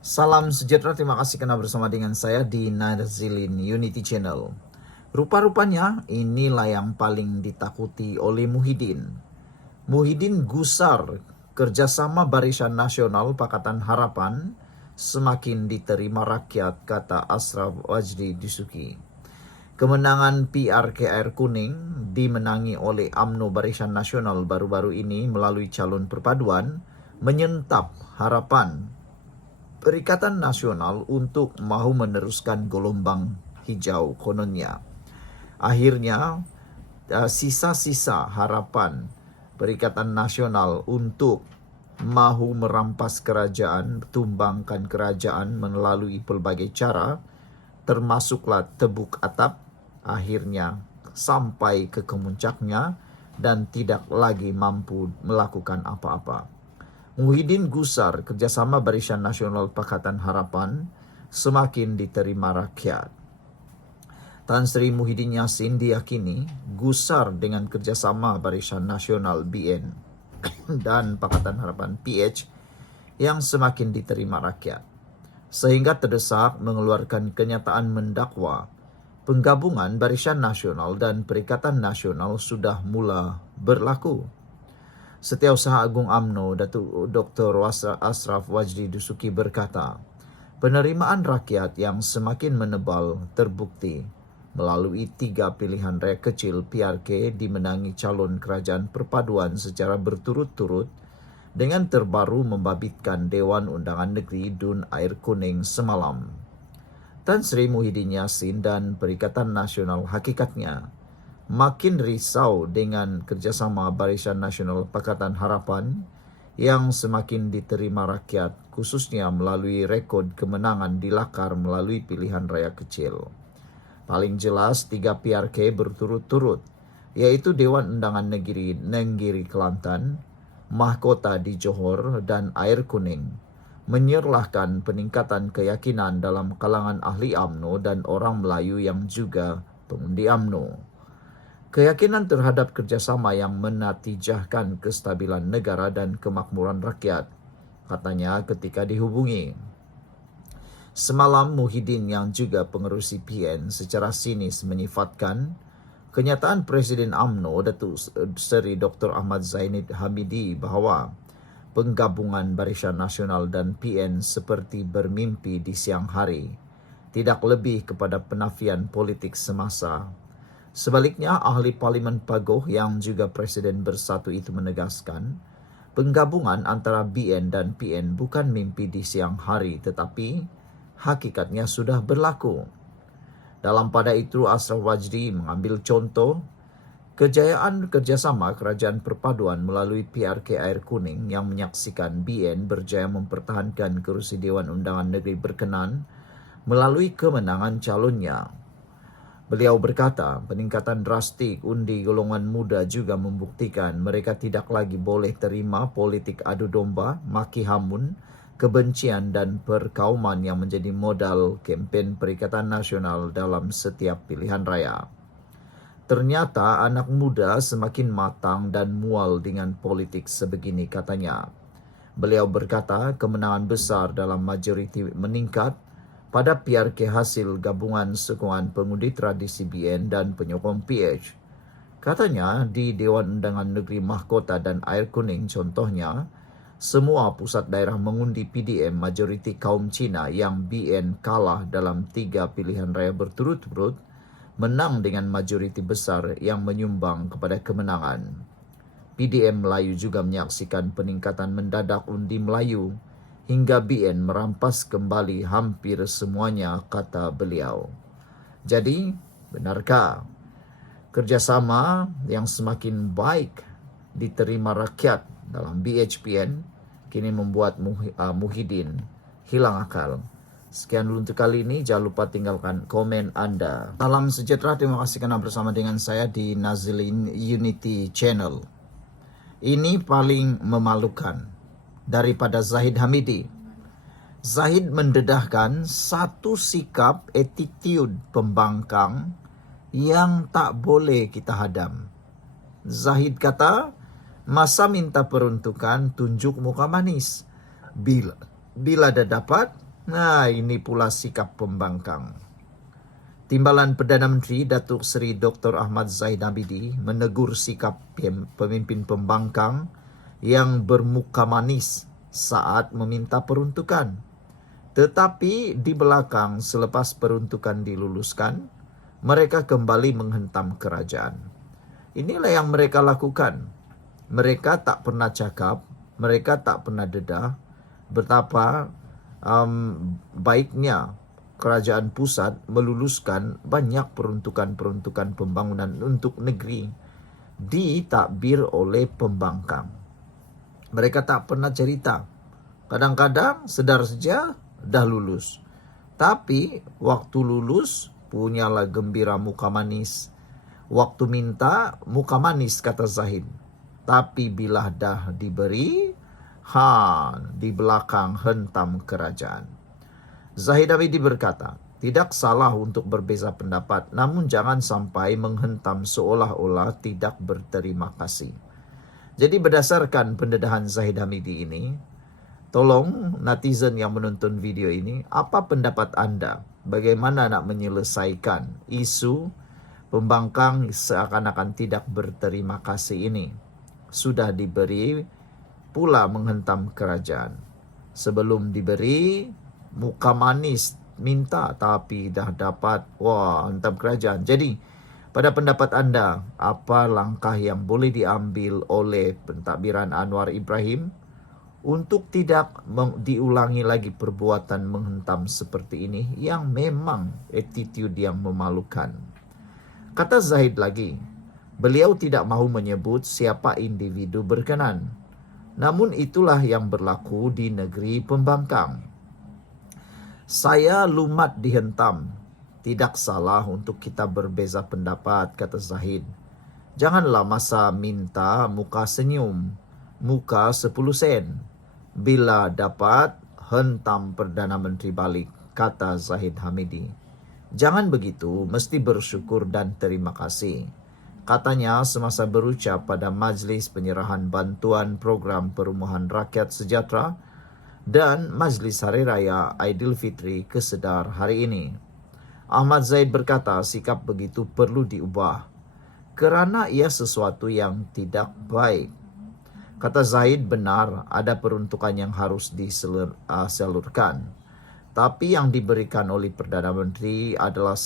Salam sejahtera, terima kasih karena bersama dengan saya di Nazilin Unity Channel. Rupa-rupanya inilah yang paling ditakuti oleh Muhyiddin. Muhyiddin gusar kerjasama Barisan Nasional Pakatan Harapan semakin diterima rakyat, kata Ashraf Wajdi Dusuki. Kemenangan PRK Air Kuning dimenangi oleh UMNO Barisan Nasional baru-baru ini melalui calon perpaduan menyentap harapan Perikatan Nasional untuk mau meneruskan gelombang hijau kononnya. Akhirnya, sisa-sisa harapan Perikatan Nasional untuk mahu merampas kerajaan, tumbangkan kerajaan melalui pelbagai cara, termasuklah tebuk atap, akhirnya sampai ke kemuncaknya dan tidak lagi mampu melakukan apa-apa. Muhyiddin gusar kerjasama Barisan Nasional Pakatan Harapan semakin diterima rakyat. Tan Sri Muhyiddin Yassin diyakini gusar dengan kerjasama Barisan Nasional BN dan Pakatan Harapan PH yang semakin diterima rakyat, sehingga terdesak mengeluarkan kenyataan mendakwa penggabungan Barisan Nasional dan Perikatan Nasional sudah mula berlaku. Setiausaha Agung UMNO, Datuk Dr. Ashraf Wajdi Dusuki berkata, penerimaan rakyat yang semakin menebal terbukti melalui 3 pilihan raya kecil PRK dimenangi calon kerajaan perpaduan secara berturut-turut dengan terbaru membabitkan Dewan Undangan Negeri Dun Air Kuning semalam. Tan Sri Muhyiddin Yassin dan Perikatan Nasional hakikatnya makin risau dengan kerjasama Barisan Nasional Pakatan Harapan yang semakin diterima rakyat, khususnya melalui rekod kemenangan di Lakar melalui pilihan raya kecil. Paling jelas 3 PRK berturut-turut, yaitu Dewan Undangan Negeri Nenggiri Kelantan, Mahkota di Johor, dan Air Kuning, menyerlahkan peningkatan keyakinan dalam kalangan ahli UMNO dan orang Melayu yang juga pengundi UMNO. Keyakinan terhadap kerjasama yang menatijahkan kestabilan negara dan kemakmuran rakyat, katanya ketika dihubungi. Semalam Muhyiddin yang juga pengerusi PN secara sinis menyifatkan kenyataan Presiden UMNO Datuk Seri Dr. Ahmad Zainud Hamidi bahawa penggabungan Barisan Nasional dan PN seperti bermimpi di siang hari, tidak lebih kepada penafian politik semasa. Sebaliknya, ahli Parlimen Pagoh yang juga Presiden Bersatu itu menegaskan, penggabungan antara BN dan PN bukan mimpi di siang hari tetapi hakikatnya sudah berlaku. Dalam pada itu, Ashraf Wajdi mengambil contoh kejayaan kerjasama Kerajaan Perpaduan melalui PRK Air Kuning yang menyaksikan BN berjaya mempertahankan kerusi Dewan Undangan Negeri berkenan melalui kemenangan calonnya. Beliau berkata, peningkatan drastik undi golongan muda juga membuktikan mereka tidak lagi boleh terima politik adu domba, maki hamun, kebencian dan perkauman yang menjadi modal kempen Perikatan Nasional dalam setiap pilihan raya. Ternyata anak muda semakin matang dan mual dengan politik sebegini, katanya. Beliau berkata kemenangan besar dalam majoriti meningkat pada PRK hasil gabungan sokongan pengundi tradisi BN dan penyokong PH. Katanya di Dewan Undangan Negeri Mahkota dan Air Kuning contohnya, semua pusat daerah mengundi PDM majoriti kaum Cina yang BN kalah dalam 3 pilihan raya berturut-turut, menang dengan majoriti besar yang menyumbang kepada kemenangan. PDM Melayu juga menyaksikan peningkatan mendadak undi Melayu hingga BN merampas kembali hampir semuanya, kata beliau. Jadi, benarkah kerjasama yang semakin baik diterima rakyat dalam BHPN kini membuat Muhyiddin hilang akal? Sekian dulu untuk kali ini. Jangan lupa tinggalkan komen Anda. Salam sejahtera. Terima kasih karena bersama dengan saya di Nazilin Unity Channel. Ini paling memalukan daripada Zahid Hamidi. Zahid mendedahkan satu sikap attitude pembangkang yang tak boleh kita hadam. Zahid kata, masa minta peruntukan tunjuk muka manis. Bila dah dapat, Nah, ini pula sikap pembangkang. Timbalan Perdana Menteri Datuk Seri Dr. Ahmad Zahid Hamidi menegur sikap pemimpin pembangkang yang bermuka manis saat meminta peruntukan. Tetapi di belakang selepas peruntukan diluluskan, mereka kembali menghentam kerajaan. Inilah yang mereka lakukan. Mereka tak pernah cakap, mereka tak pernah dedah betapa baiknya kerajaan pusat meluluskan banyak peruntukan-peruntukan pembangunan untuk negeri ditadbir oleh pembangkang. Mereka tak pernah cerita. Kadang-kadang sedar saja dah lulus. Tapi waktu lulus punyalah gembira muka manis. Waktu minta muka manis kata Zahid. Tapi bila dah diberi, di belakang hentam kerajaan. Zahid Hamidi berkata, tidak salah untuk berbeza pendapat, namun jangan sampai menghentam seolah-olah tidak berterima kasih. Jadi berdasarkan pendedahan Zahid Hamidi ini, tolong netizen yang menonton video ini, apa pendapat anda? Bagaimana nak menyelesaikan isu pembangkang seakan-akan tidak berterima kasih ini? Sudah diberi pula menghentam kerajaan. Sebelum diberi, muka manis minta tapi dah dapat, hentam kerajaan. Jadi, pada pendapat anda, apa langkah yang boleh diambil oleh pentadbiran Anwar Ibrahim untuk tidak diulangi lagi perbuatan menghentam seperti ini yang memang attitude yang memalukan? Kata Zahid lagi, beliau tidak mahu menyebut siapa individu berkenan. Namun itulah yang berlaku di negeri pembangkang. Saya lumat dihentam. Tidak salah untuk kita berbeza pendapat, kata Zahid. Janganlah masa minta muka senyum, muka 10 sen. Bila dapat, hentam Perdana Menteri balik, kata Zahid Hamidi. Jangan begitu, mesti bersyukur dan terima kasih. Katanya semasa berucap pada Majlis Penyerahan Bantuan Program Perumahan Rakyat Sejahtera dan Majlis Hari Raya Aidilfitri Kesedar hari ini. Ahmad Zahid berkata sikap begitu perlu diubah kerana ia sesuatu yang tidak baik. Kata Zahid, benar ada peruntukan yang harus disalurkan. Tapi yang diberikan oleh Perdana Menteri adalah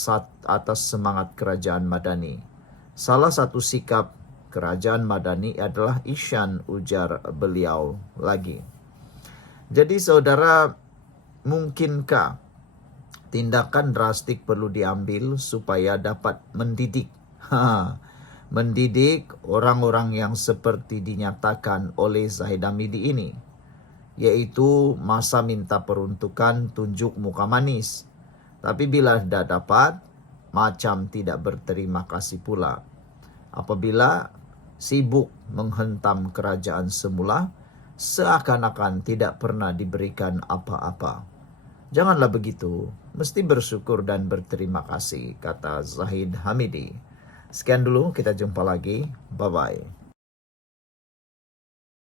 atas semangat kerajaan madani. Salah satu sikap kerajaan madani adalah isyan, ujar beliau lagi. Jadi saudara, mungkinkah tindakan drastik perlu diambil supaya dapat mendidik? Mendidik orang-orang yang seperti dinyatakan oleh Zahid Hamidi ini. Yaitu masa minta peruntukan tunjuk muka manis. Tapi bila dah dapat, macam tidak berterima kasih pula. Apabila sibuk menghentam kerajaan semula, seakan-akan tidak pernah diberikan apa-apa. Janganlah begitu, mesti bersyukur dan berterima kasih, kata Zahid Hamidi. Sekian dulu, kita jumpa lagi. Bye-bye.